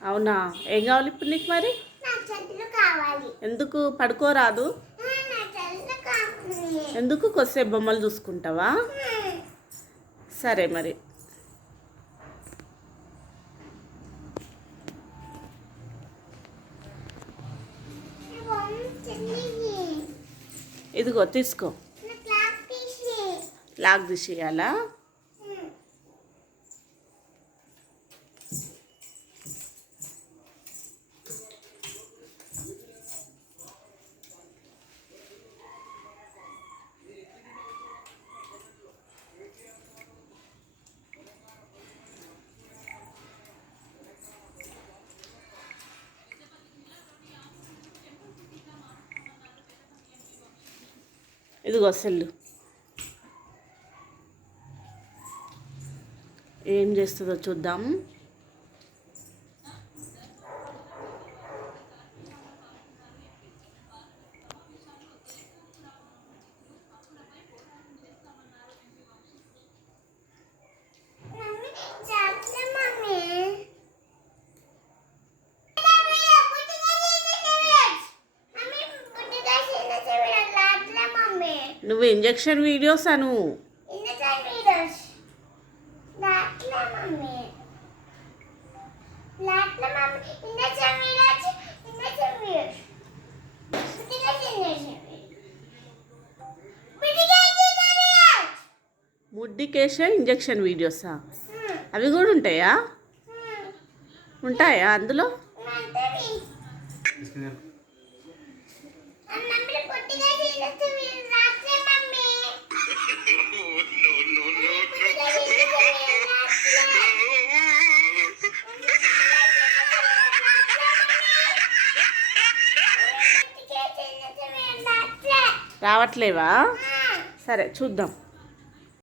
అవునా, ఏం కావాలి ఇప్పుడు నీకు మరి? ఎందుకు పడుకోరాదు? ఎందుకు కొద్దిసేపు బొమ్మలు చూసుకుంటావా? సరే మరి. ఇదిగో తీసుకో. లాక్ తీసేయాలా? ఇదిగో సెల్లు. ఏం చేస్తుందో చూద్దాం. నువ్వు ఇంజెక్షన్ వీడియోస్ అను. ముడ్డికేసే ఇంజెక్షన్ వీడియోసా? అవి కూడా ఉంటాయా? ఉంటాయా అందులో? రావట్లేవా? సరే చూద్దాం.